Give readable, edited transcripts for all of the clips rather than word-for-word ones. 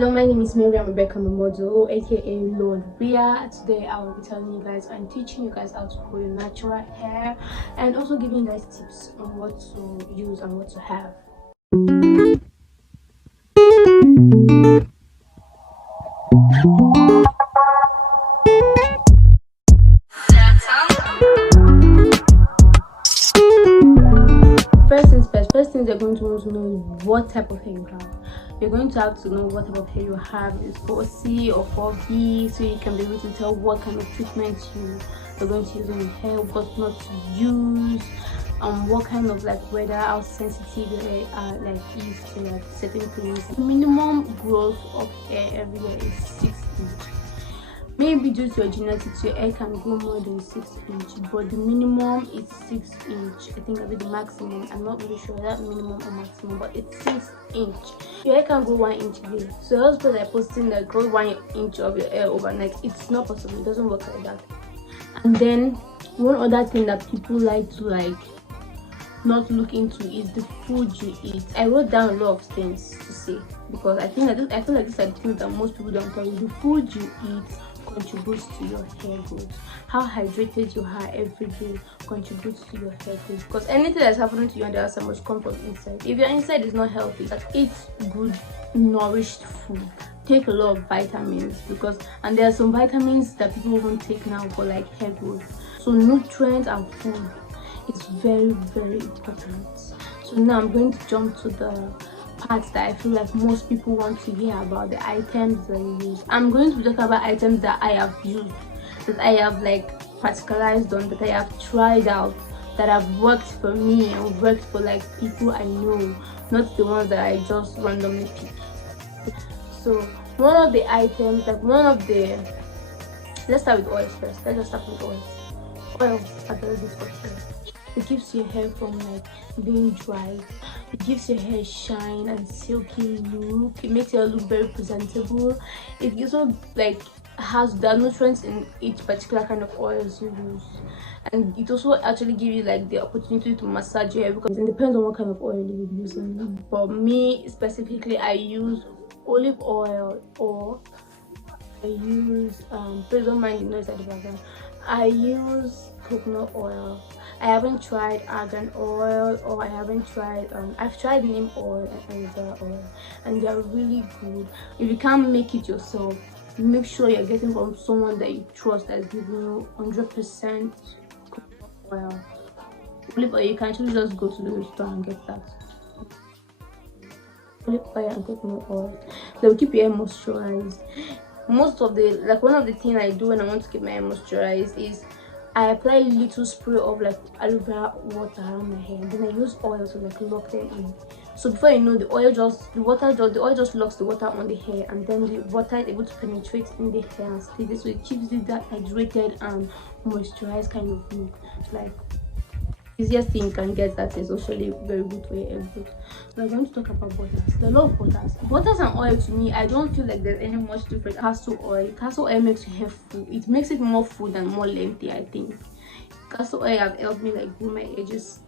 Hello, my name is Mary. I'm Rebecca Momodo, aka Lord Ria. Today I will be telling you guys and teaching you guys how to grow your natural hair, and also giving you guys tips on what to use and what to have. First things you're going to want to know is what type of hair you have. You're going to have to know what type of hair you have. Is 4C or 4B, so you can be able to tell what kind of treatment you're going to use on your hair, what not to use, what kind of weather, how sensitive your hair is to certain things. The minimum growth of hair every year is 6 inches. Maybe due to your genetics, your hair can grow more than 6 inches, but the minimum is 6 inches. I think that'll be the maximum. I'm not really sure that minimum or maximum, but it's 6 inches. Your hair can grow 1 inch a day. So those people that are posting that grow 1 inch of your hair overnight, it's not possible. It doesn't work like that. And then one other thing that people like to not look into is the food you eat. I wrote down a lot of things to say because I feel like these are the things that most people don't tell you. The food you eat contributes to your hair growth. How hydrated you are every day contributes to your hair growth, because anything that's happening to you on the outside must come from inside. If your inside is not healthy, eat good nourished food, take a lot of vitamins, and there are some vitamins that people won't take now for hair growth. So nutrients and food is very, very important. So now I'm going to jump to the parts that I feel like most people want to hear about, the items that you use. I'm going to be talking about items that I have used, that I have particularized on, that I have tried out, that have worked for me and worked for people I know, not the ones that I just randomly pick. So one of the items, let's start with oils first. Let's just start with oils. Oils are very good for hair. It keeps your hair from being dry. It gives your hair shine and silky look. It makes your hair look very presentable. It also has the nutrients in each particular kind of oils you use, and it also actually gives you the opportunity to massage your hair, because it depends on what kind of oil you're using. For me specifically, I use olive oil, or I use please don't mind the noise at the background. I use coconut oil. I haven't tried argan oil, or I haven't tried I've tried neem oil and aloe oil, and they're really good. If you can't make it yourself, make sure you're getting from someone that you trust, that's giving you 100% oil. Olive oil, you can actually just go to the store and get that. Olive oil and coconut oil, they will keep your hair moisturized. Most of the one of the things I do when I want to keep my hair moisturized is I apply a little spray of aloe vera water around my hair, and then I use oil to lock them in. So before you know, the oil just locks the water on the hair, and then the water is able to penetrate in the hair and stay there, so it keeps it that hydrated and moisturized kind of look. Easiest thing you can get that is actually very good for your hair growth. So I'm going to talk about butters. There are a lot of butters and oil. To me, I don't feel like there's any much difference. Castor oil makes your hair full. It makes it more full and more lengthy. I think castor oil have helped me grow my edges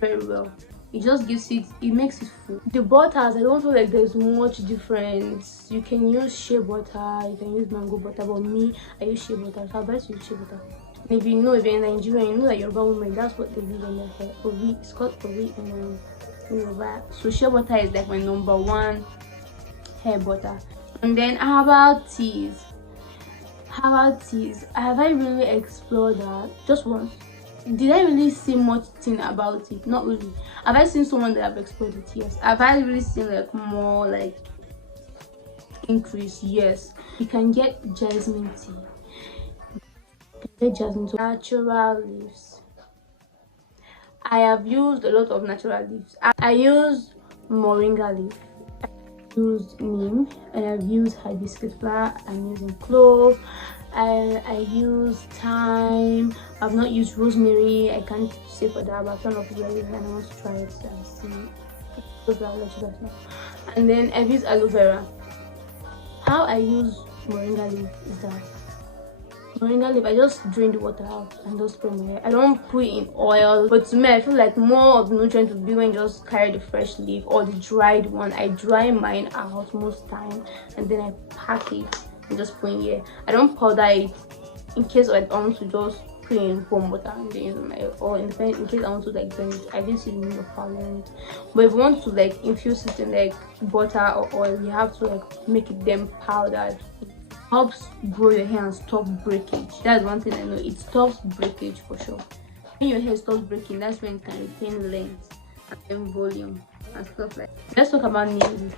very well. It just makes it full. The butters, I don't feel like there's much difference. You can use shea butter, you can use mango butter, but me, I use shea butter. So I advise you use shea butter. And if you're in Nigeria, you know that Yoruba women, that's what they use on their hair. It's called Ovi in Yoruba. So shea butter is my #1 hair butter. And then herbal teas. Have I really explored that? Just once. Did I really see much thing about it? Not really. Have I seen someone that have explored it? Yes. Have I really seen more increase? Yes. You can get jasmine tea. Natural leaves. I have used a lot of natural leaves. I use moringa leaf, I use neem, and I've used hibiscus flower. I'm using clove. I use thyme. I've not used rosemary. I can't say for that, but I've done a lot of people and I want to try it and see. So I'll let you guys know. And then I've used aloe vera. How I use moringa leaf is that moringa leaf, I just drain the water out and just spray my hair. I don't put it in oil, but to me I feel like more of the nutrient would be when you just carry the fresh leaf or the dried one. I dry mine out most time and then I pack it and just put in here. I don't powder it in case I want to just put in warm water and then use my hair, or in case I want to like blend it. I didn't see the need of powdering it. But if you want to like infuse it in like butter or oil, you have to like make it then powdered. Helps grow your hair and stop breakage. That's one thing I know. It stops breakage for sure. When your hair stops breaking, that's when it can retain length and then volume and stuff like that. Let's talk about neem leaf.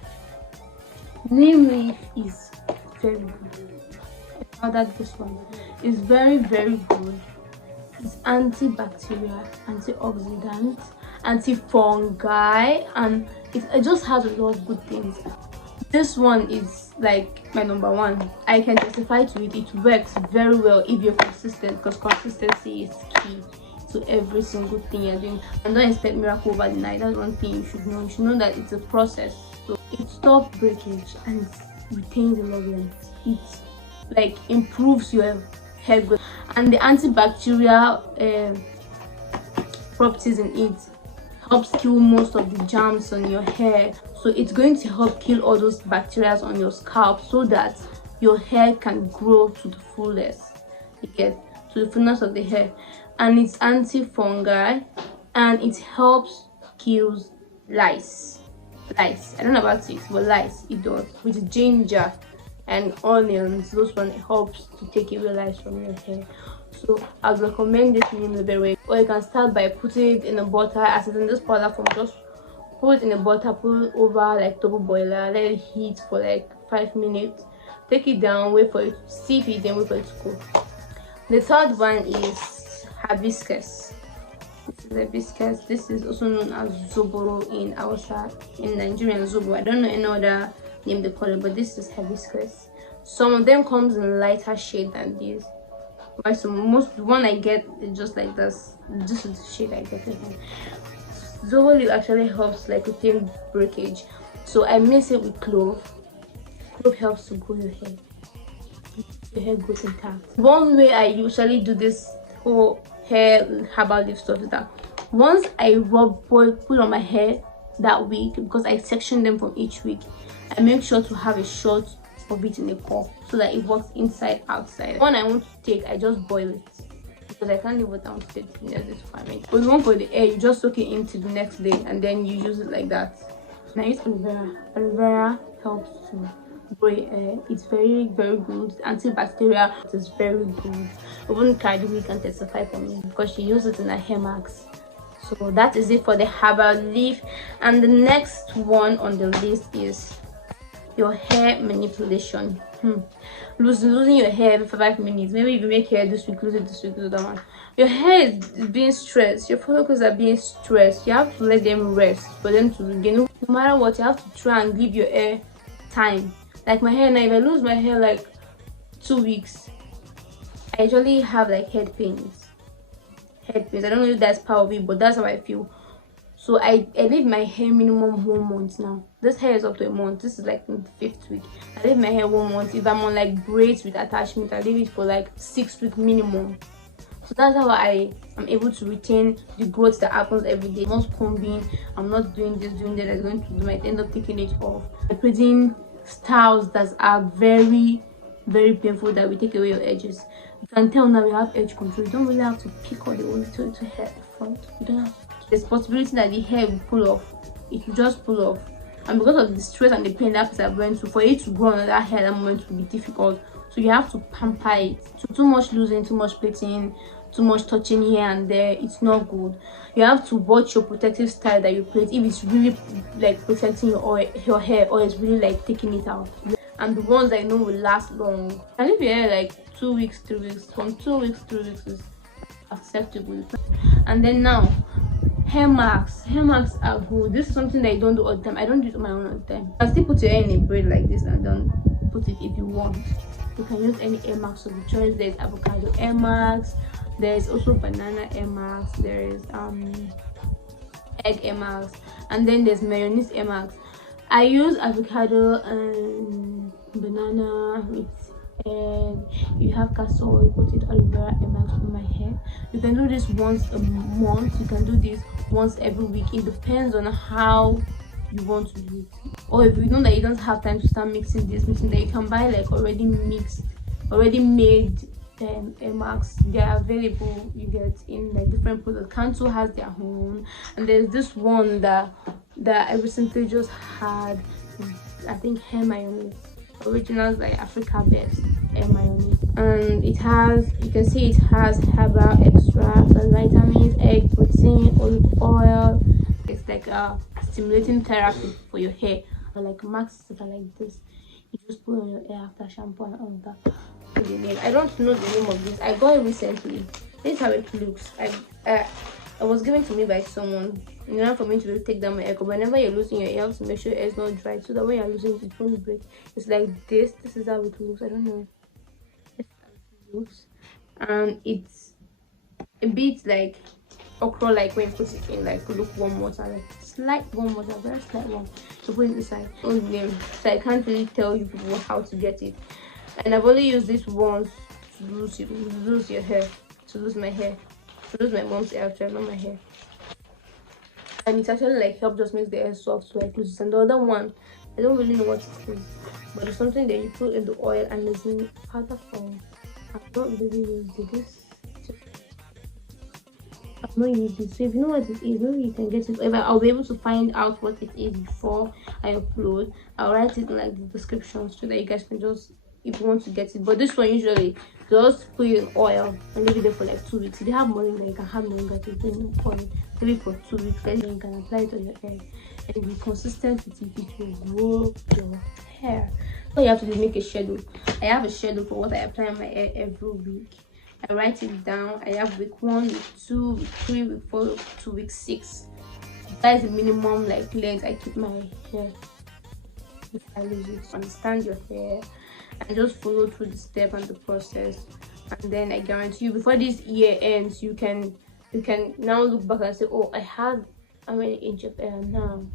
Neem leaf is very good. I powdered this one. It's very good. It's antibacterial, antioxidant, antifungi, and it just has a lot of good things. This one is like my number one. I can testify to it. It works very well if you're consistent, because consistency is key to every single thing you're doing. And don't expect miracle over the night. That's one thing you should know. You should know that it's a process. So it stops breakage and it retains a lot of length. It like improves your hair growth, and the antibacterial properties in it helps kill most of the germs on your hair. So it's going to help kill all those bacteria on your scalp so that your hair can grow to the fullest. You get to the fullness of the hair. And it's antifungal and it helps kills lice. I don't know about ticks, but lice it does. With ginger and onions, those one helps to take away lice from your hair. So I would recommend this neem very well. Or you can start by putting it in a butter as it's in this powder form. Just put it in a butter, put it over like double boiler, let it heat for like 5 minutes, take it down, wait for it, steep it, then wait for it to cool. The third one is hibiscus. This is hibiscus. This is also known as zoboro in Hausa, in Nigerian zobo. I don't know any other name they call it, but this is hibiscus. Some of them comes in lighter shade than this. But so most the one I get is just like this. This is the shade I get it. Zobo leaf actually helps like retain breakage, so I mix it with clove. Clove helps to grow your hair. Your hair grows intact. One way I usually do this whole hair herbal leaf stuff is that once I put on my hair that week, because I section them from each week, I make sure to have a shot of it in a cup so that it works inside outside. One I want to take, I just boil it because I can't leave it down to take this for me. But the one for the hair, you just soak it into the next day and then you use it like that. And I use aloe vera. Aloe vera helps to grow hair. It's very good. Antibacterial. It is very good. Even Cardi can testify for me because she uses it in her hair marks. So that is it for the herbal leaf. And the next one on the list is your hair manipulation. Losing your hair every 5 minutes. Maybe if you make hair this week, lose it this week, lose that one. Your hair is being stressed, your follicles are being stressed. You have to let them rest for them to regain. No matter what, you have to try and give your hair time. Like my hair now, if I lose my hair like 2 weeks, I usually have like head pains. I don't know if that's part of it, but that's how I feel. So I leave my hair minimum 1 month now. This hair is up to a month. This is like in the 5th week. I leave my hair 1 month. If I'm on like braids with attachment, I leave it for like 6 weeks minimum. So that's how I am able to retain the growth that happens every day. I'm not combing, I'm not doing this, doing that. I'm going to do, might end up taking it off. I'm putting styles that are very painful, that will take away your edges. You can tell now we have edge control. You don't really have to pick all the way to hair at the front. You don't have to. There's possibility that the hair will pull off. It will just pull off. And because of the stress and the pain that people are going through, for it to grow another hair at that moment will be difficult. So you have to pamper it. So too much losing, too much plaiting, too much touching here and there, it's not good. You have to watch your protective style that you plait. If it's really like protecting your hair, or it's really like taking it out. And the ones that I know will last long. I leave your hair like 2 weeks, 3 weeks. From 2 weeks, 3 weeks is acceptable. And then now, hair marks are good. This is something that I don't do all the time. I don't do it on my own all the time. I still put your hair in a braid like this and don't put it if you want. You can use any hair marks of your choice. There's avocado hair marks, there's also banana hair marks, there's egg hair marks, and then there's mayonnaise hair marks. I use avocado and banana with and you have castor oil, put it aloe vera and mask on my hair. You can do this once a month, you can do this once every week. It depends on how you want to do it. Or if you know that you don't have time to start mixing that, you can buy like already mixed, already made hair masks. They are available, you get in like different products. Cantu has their own, and there's this one that I recently just had, I think hair mayonnaise, originals like Africa Best hair mayonnaise, and it has, you can see it has herbal extract, vitamins, egg protein, olive oil. It's like a stimulating therapy for your hair. Or like masks that are like this, you just put on your hair after shampoo and all of that. The name, I don't know the name of this, I got it recently. This is how it looks. I was given to me by someone in order for me to take down my hair. But whenever you're losing your hair, you have to make sure your hair is not dry, so that when you're losing it, it won't break. It's like this is how it looks. I don't know, this is how it looks, and it's a bit like okra, like when you put it in like lukewarm water, like slight warm water, very slight warm, to put it inside. Own name, so I can't really tell you people how to get it. And I've only used this once to lose your hair, to lose my hair, to lose my mom's hair actually, not my hair. And it's actually like help just makes the hair soft, so like loses. And the other one, I don't really know what it is, but it's something that you put in the oil and there's in powder form. I've not really used this. I've not used it, so if you know what it is, maybe you can get it. If I'll be able to find out what it is before I upload, I'll write it in like the description so that you guys can just, if you want to get it. But this one usually just put it in oil and leave it there for like 2 weeks. If you have moringa, you can have moringa to put in oil, leave it for 2 weeks, then you can apply it on your hair and be consistent with it. It will grow your hair. So you have to do, make a schedule. I have a schedule for what I apply on my hair every week. I write it down. I have week 1, week 2, week 3, week 4, week 2, week 6. That is the minimum like length I keep my hair if I lose it. Understand your hair and just follow through the step and the process, and then I guarantee you before this year ends, you can now look back and say, oh, I have how many inch of hair now?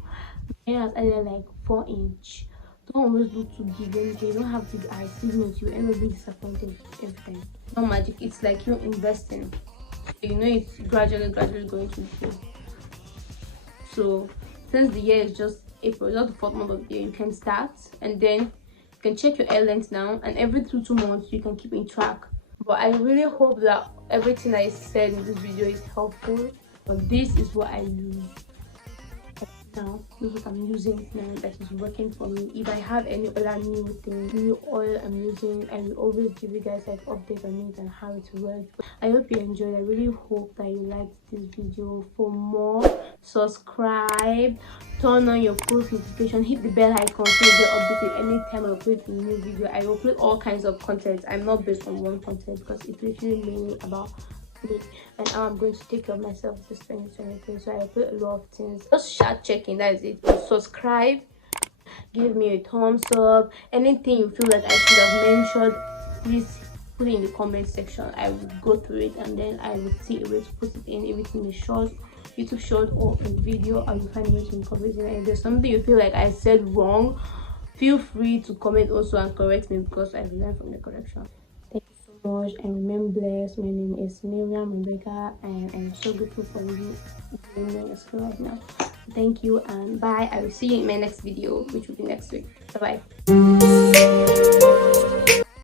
My hair has added like 4 inch. Don't always look to give anything. You don't have big eyes, even if you end up being disappointed every time. No magic, it's like you're investing, so you know it's gradually going to grow. So since the year is just April, just the 4th month of the year, you can start, and then you can check your hair length now, and every 2 months you can keep in track. But I really hope that everything I said in this video is helpful. But this is what I use now. This is what I'm using now that is working for me. If I have any other new thing, new oil I'm using, I will always give you guys like update on it and how it works. I hope you enjoyed. I really hope that you liked this video. For more, subscribe, turn on your post notification, hit the bell icon so you get updated anytime I upload a new video. I upload all kinds of content. I'm not based on one content because it's literally mainly about me and how I'm going to take care of myself this 2023. So I put a lot of things. Just start checking, that is it. Subscribe, give me a thumbs up. Anything you feel like I should have mentioned, please put it in the comment section. I will go through it and then I will see a way to put it in, everything in short, YouTube short or in video. I will find a way to incorporate it. And if there's something you feel like I said wrong, feel free to comment also and correct me, because I've learned from the correction. Thank you so much and remain blessed. My name is Miriam Rebecca and I'm so grateful for you doing your school right now. Thank you and bye. I will see you in my next video, which will be next week. Bye bye.